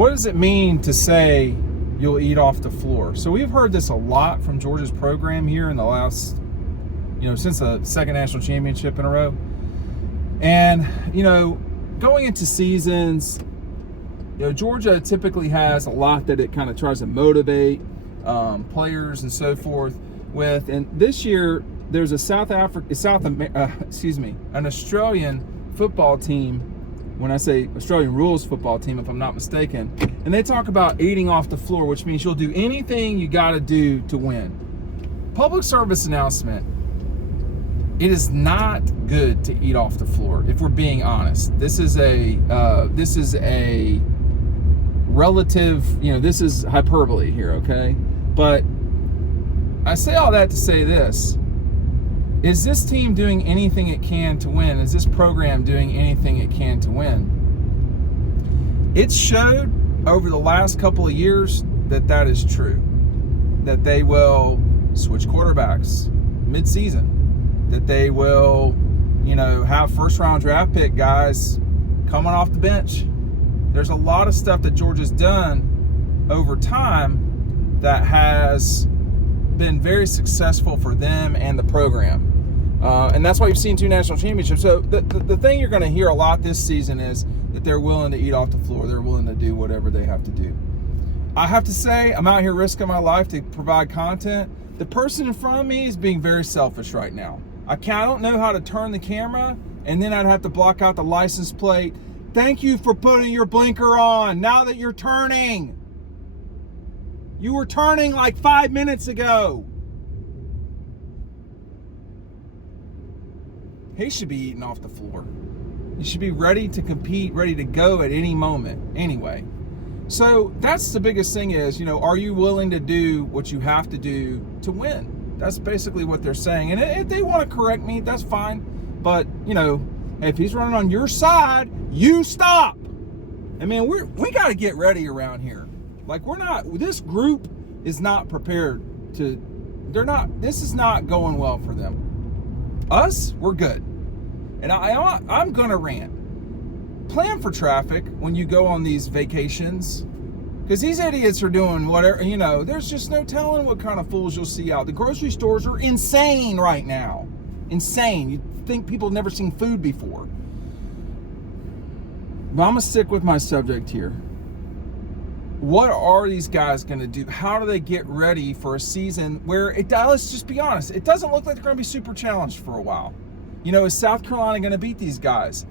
what does it mean to say you'll eat off the floor? So we've heard this a lot from Georgia's program here in the last, since the second national championship in a row. And, going into seasons, Georgia typically has a lot that it kind of tries to motivate players and so forth with. And this year, there's an Australian football team. When I say Australian rules football team, if I'm not mistaken, and they talk about eating off the floor, which means you'll do anything you got to do to win. Public service announcement. It is not good to eat off the floor, if we're being honest. This is a relative, this is hyperbole here, okay? But I say all that to say this. Is this team doing anything it can to win? Is this program doing anything it can to win? It showed over the last couple of years that is true. That they will switch quarterbacks mid-season. That they will, have first-round draft pick guys coming off the bench. There's a lot of stuff that Georgia's done over time that has been very successful for them and the program. And that's why you've seen 2 national championships. So the thing you're going to hear a lot this season is that they're willing to eat off the floor. They're willing to do whatever they have to do. I have to say, I'm out here risking my life to provide content. The person in front of me is being very selfish right now. I don't know how to turn the camera, and then I'd have to block out the license plate. Thank you for putting your blinker on now that you're turning. You were turning like 5 minutes ago. He should be eating off the floor. He should be ready to compete, ready to go at any moment. Anyway, so that's the biggest thing is, are you willing to do what you have to do to win? That's basically what they're saying. And if they want to correct me, that's fine. But, if he's running on your side, you stop. I mean, we got to get ready around here. Like, this group is not prepared this is not going well for them. Us, we're good. And I'm going to rant. Plan for traffic when you go on these vacations. Because these idiots are doing whatever, there's just no telling what kind of fools you'll see out. The grocery stores are insane right now. Insane. You'd think people have never seen food before. But I'm going to stick with my subject here. What are these guys going to do? How do they get ready for a season where let's just be honest, it doesn't look like they're going to be super challenged for a while. Is South Carolina going to beat these guys?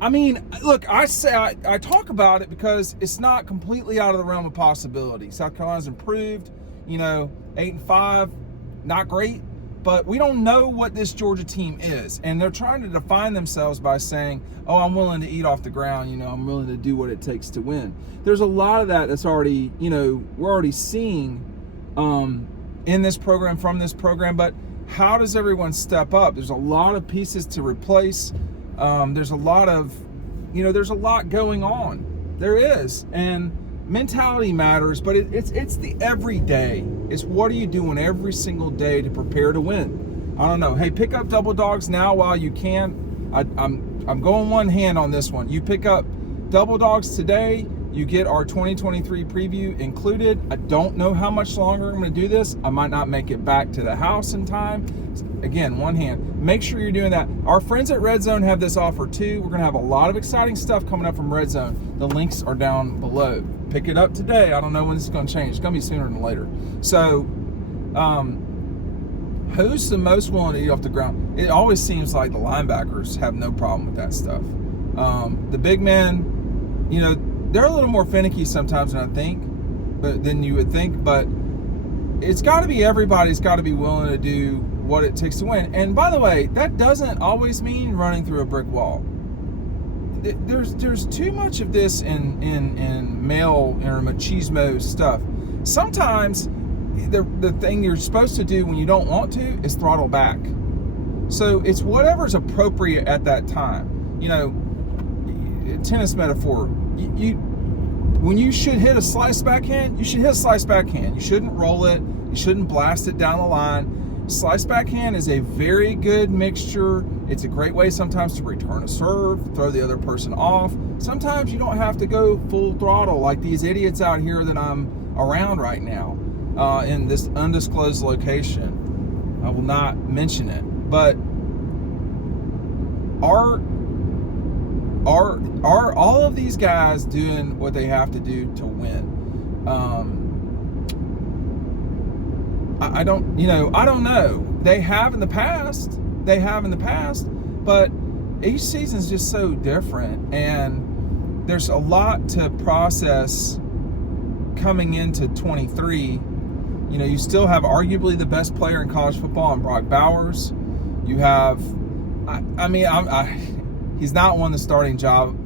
I mean, look, I talk about it because it's not completely out of the realm of possibility. South Carolina's improved, 8-5, not great, but we don't know what this Georgia team is. And they're trying to define themselves by saying, oh, I'm willing to eat off the ground, I'm willing to do what it takes to win. There's a lot of that's already, we're already seeing in this program, from this program, but how does everyone step up? There's a lot of pieces to replace. There's a lot going on. There is. And mentality matters, but it's the everyday. It's what are you doing every single day to prepare to win? I don't know. Hey, pick up Double Dogs now while you can. I'm going one hand on this one. You pick up Double Dogs today, you get our 2023 preview included. I don't know how much longer I'm going to do this. I might not make it back to the house in time. Again, one hand. Make sure you're doing that. Our friends at Red Zone have this offer too. We're going to have a lot of exciting stuff coming up from Red Zone. The links are down below. Pick it up today. I don't know when this is going to change. It's going to be sooner than later. So, who's the most willing to eat off the ground? It always seems like the linebackers have no problem with that stuff. The big men, they're a little more finicky sometimes than you would think, but it's got to be everybody's got to be willing to do what it takes to win. And by the way, that doesn't always mean running through a brick wall. There's too much of this in male or machismo stuff. Sometimes the thing you're supposed to do when you don't want to is throttle back. So it's whatever's appropriate at that time. Tennis metaphor. When you should hit a slice backhand, you should hit a slice backhand. You shouldn't roll it. You shouldn't blast it down the line. Slice backhand is a very good mixture It's a great way sometimes to return a serve, throw the other person off. Sometimes you don't have to go full throttle like these idiots out here that I'm around right now in this undisclosed location. I will not mention it. But are all of these guys doing what they have to do to win? I don't know. They have in the past, but each season's just so different, and there's a lot to process coming into 23. You still have arguably the best player in college football in Brock Bowers. You have, he's not won the starting job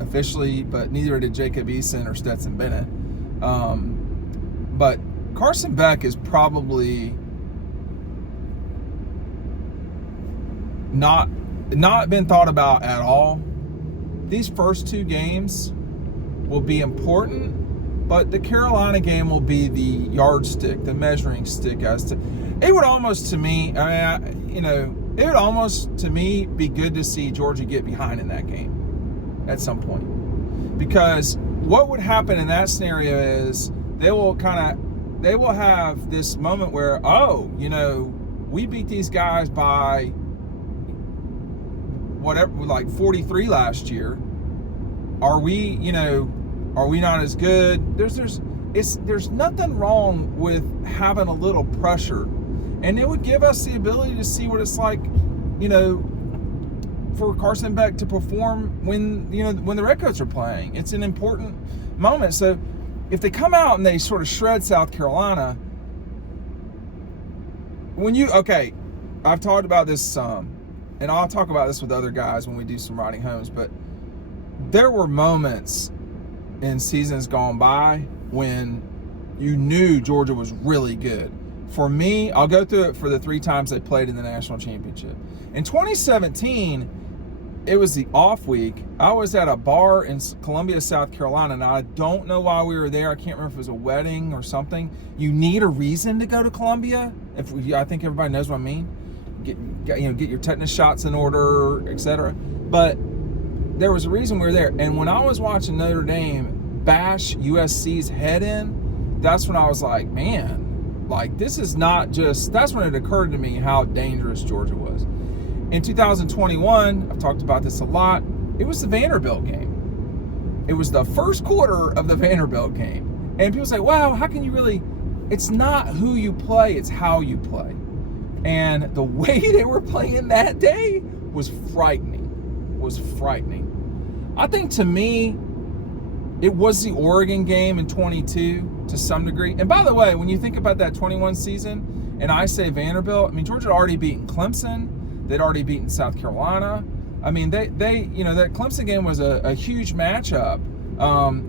officially, but neither did Jacob Eason or Stetson Bennett. But Carson Beck is probably not been thought about at all. These first 2 games will be important, but the Carolina game will be the yardstick, the measuring stick as to. It would almost to me, it would almost to me be good to see Georgia get behind in that game at some point, because what would happen in that scenario is they will have this moment where, we beat these guys by whatever, like 43 last year. Are we not as good? There's nothing wrong with having a little pressure, and it would give us the ability to see what it's like, for Carson Beck to perform when the Redcoats are playing. It's an important moment. So if they come out and they sort of shred South Carolina, I've talked about this some, and I'll talk about this with other guys when we do some riding homes, but there were moments in seasons gone by when you knew Georgia was really good. For me, I'll go through it for the 3 times they played in the national championship. In 2017, it was the off week. I was at a bar in Columbia, South Carolina, and I don't know why we were there. I can't remember if it was a wedding or something. You need a reason to go to Columbia. I think everybody knows what I mean. Get your tetanus shots in order, etc. But there was a reason we were there. And when I was watching Notre Dame bash USC's head in, that's when I was like, man, like this is not just. That's when it occurred to me how dangerous Georgia was. In 2021, I've talked about this a lot, it was the Vanderbilt game. It was the first quarter of the Vanderbilt game. And people say, wow, how can you really, it's not who you play, it's how you play. And the way they were playing that day was frightening. I think to me, it was the Oregon game in 22 to some degree. And by the way, when you think about that 21 season, and I say Vanderbilt, Georgia had already beaten Clemson. They'd already beaten South Carolina. That Clemson game was a huge matchup.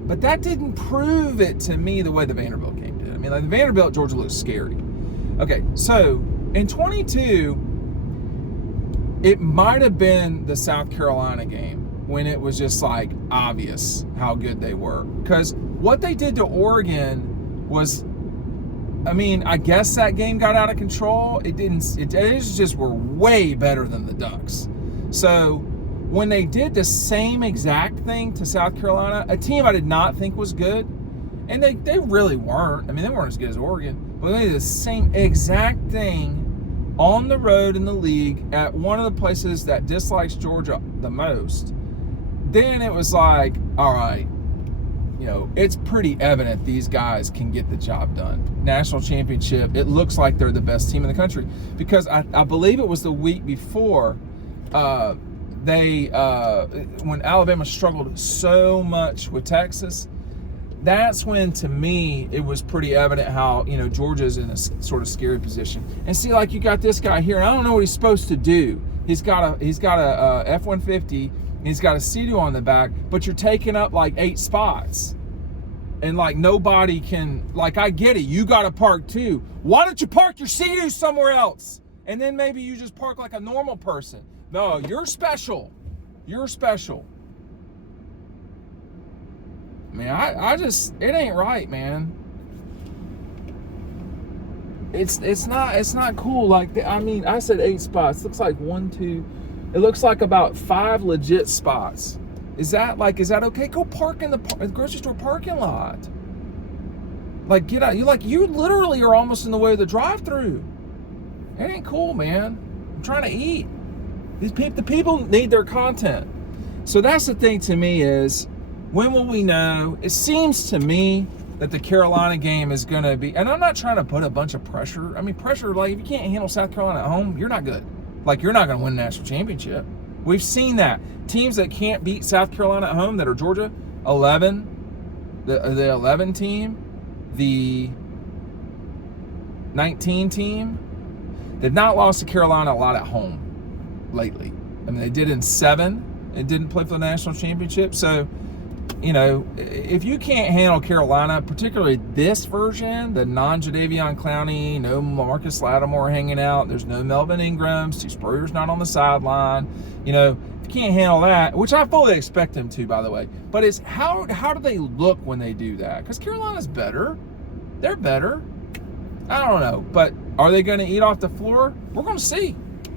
But that didn't prove it to me the way the Vanderbilt game did. The Vanderbilt, Georgia looked scary. Okay, so in 22, it might have been the South Carolina game when it was just like obvious how good they were. Because what they did to Oregon was, I guess that game got out of control. It didn't. It just were way better than the Ducks. So when they did the same exact thing to South Carolina, a team I did not think was good, and they really weren't. They weren't as good as Oregon, but they did the same exact thing on the road in the league at one of the places that dislikes Georgia the most. Then it was like, all right, it's pretty evident these guys can get the job done. National championship, it looks like they're the best team in the country. Because I believe it was the week before when Alabama struggled so much with Texas, that's when, to me, it was pretty evident how, Georgia's in a sort of scary position. And see, like, you got this guy here, and I don't know what he's supposed to do. He's got a F-150, he's got a Sea-Doo on the back, but you're taking up like 8 spots. And like nobody can, like, I get it, you got to park too. Why don't you park your Sea-Doo somewhere else? And then maybe you just park like a normal person. No, you're special. You're special. I just, it ain't right, man. It's not cool. Like, I said 8 spots. Looks like 1, 2, It looks like about 5 legit spots. Is that okay? Go park in the grocery store parking lot. Like, get out. You literally are almost in the way of the drive-through. It ain't cool, man. I'm trying to eat. The people need their content. So that's the thing to me is, when will we know? It seems to me that the Carolina game is going to be, and I'm not trying to put a bunch of pressure. I mean, pressure, like, if you can't handle South Carolina at home, you're not good. Like, you're not going to win a national championship. We've seen that. Teams that can't beat South Carolina at home, that are Georgia, 11, the 11 team, the 19 team, they've not lost to Carolina a lot at home lately. I mean, they did in 7 and didn't play for the national championship. So, you know, if you can't handle Carolina, particularly this version, the non-Jadeveon Clowney, no Marcus Lattimore hanging out, there's no Melvin Ingram, Steve Spurrier's not on the sideline, you know, if you can't handle that, which I fully expect him to, by the way, but it's how do they look when they do that? Because Carolina's better. They're better. I don't know, but are they going to eat off the floor? We're going to see.